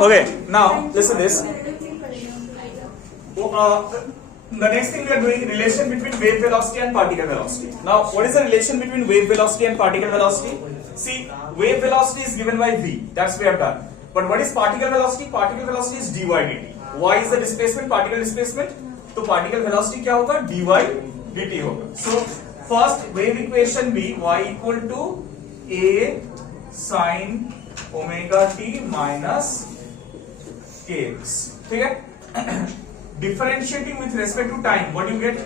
Okay, now listen this. The next thing we are doing relation between wave velocity and particle velocity. Now, what is the relation between wave velocity and particle velocity? See, wave velocity is given by v. That's we have done. But what is particle velocity? Particle velocity is dy dt. Y is the displacement, particle displacement. So particle velocity क्या होगा? dy dt होगा. So first wave equation B, y equal to a sin omega t minus kx. ठीक है? Differentiating with respect to time, what do you get?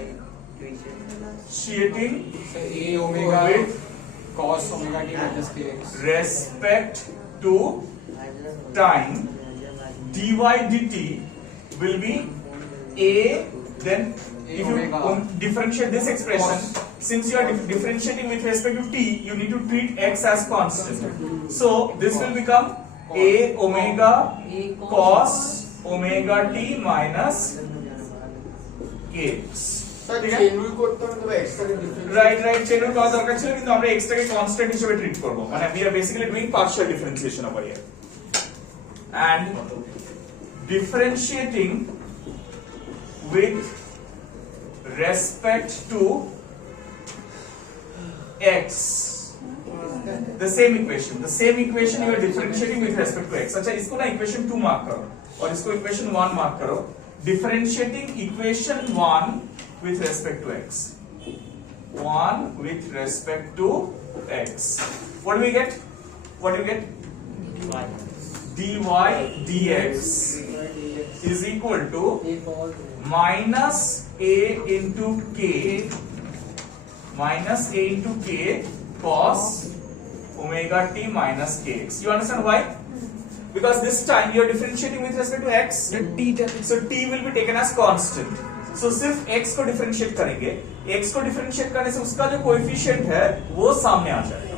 Differentiating a omega with cos omega t minus kx. Respect to time, dy dt will be a, then if you differentiate this expression, since you are differentiating with respect to t, you need to treat x as constant. So this will become a omega cos omega t minus kx. Right, chain rule করা দরকার ছিল কিন্তু আমরা x টাকে constant হিসেবে treat করব মানে we are basically doing partial differentiation over here and differentiating with respect to x, the same equation you are differentiating with respect to x. अच्छा इसको ना equation 2 मार्क करो और इसको equation 1 मार्क करो. Differentiating equation 1 with respect to x. 1 with respect to x. What do we get? dy dx is equal to minus a into k cos omega t minus kx. You understand why? Because this time you are differentiating with respect to x, so t will be taken as constant. So सिर्फ x को differentiate करेंगे, x को differentiate करने से उसका जो coefficient है वो सामने आ जाएगा.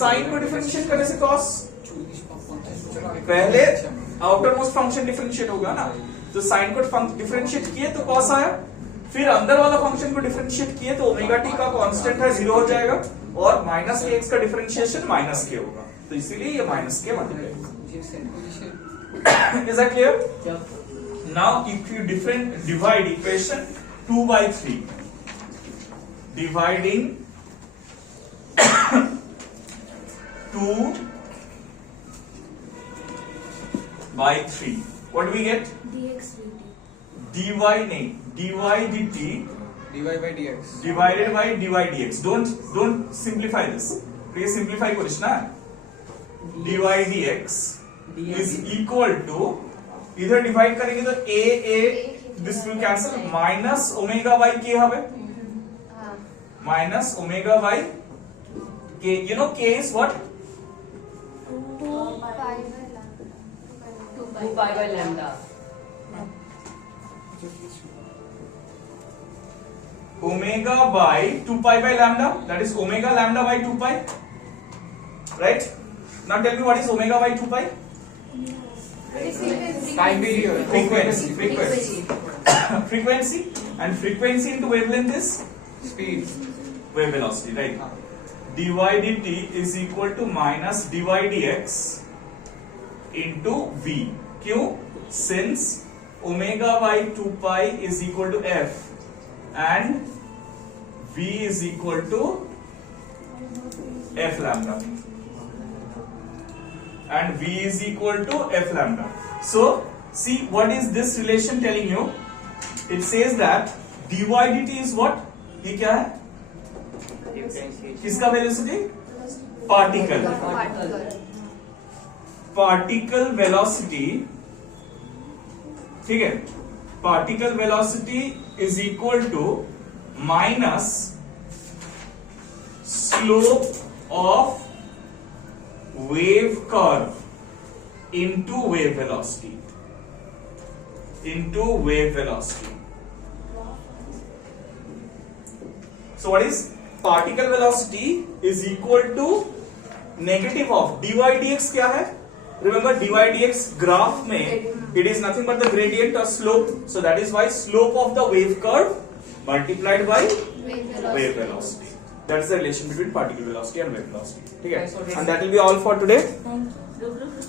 sin को differentiate करने से cos, पहले आउटर मोस्ट फंक्शन डिफरेंशिएट होगा ना, तो sin को डिफरेंशिएट किए तो cos आया, फिर अंदर वाला फंक्शन को डिफरेंशिएट किए तो ओमेगा टी का कांस्टेंट है 0 हो जाएगा और माइनस के एक्स का डिफरेंशिएशन माइनस के होगा, तो इसीलिए ये माइनस के बन गया. Is that clear? Now if you divide equation 2 by 3, dividing 2 by 3, what do we get? dx dy नहीं, dy dt dy by dx divided by dy dx. Don't simplify this. ये simplify करिस ना. dy dx is equal to, इधर divide करेंगे तो a this will cancel, minus omega by k হবে, minus omega by k. You know k is what? 2 pi by lambda. Omega by 2 pi by lambda, that is omega lambda by 2 pi, right? Now tell me what is omega by 2 pi? time period Frequency and frequency into wavelength is speed wave velocity, right? dy dt is equal to minus dy dx into v. क्यों? Since omega by 2 pi is equal to f and v is equal to f lambda, and v is equal to f lambda. So see, what is this relation telling you? It says that dy dt is what? ये क्या है? किसका velocity? Particle velocity, ठीक है? Particle velocity is equal to minus slope of wave curve into wave velocity. So what is particle velocity is equal to negative of dy dx. क्या है? Remember dy dx graph में it is nothing but the gradient or slope, so that is why slope of the wave curve multiplied by wave velocity. That is the relation between particle velocity and wave velocity. ठीक है? Okay, so And that will be all for today. Thank you.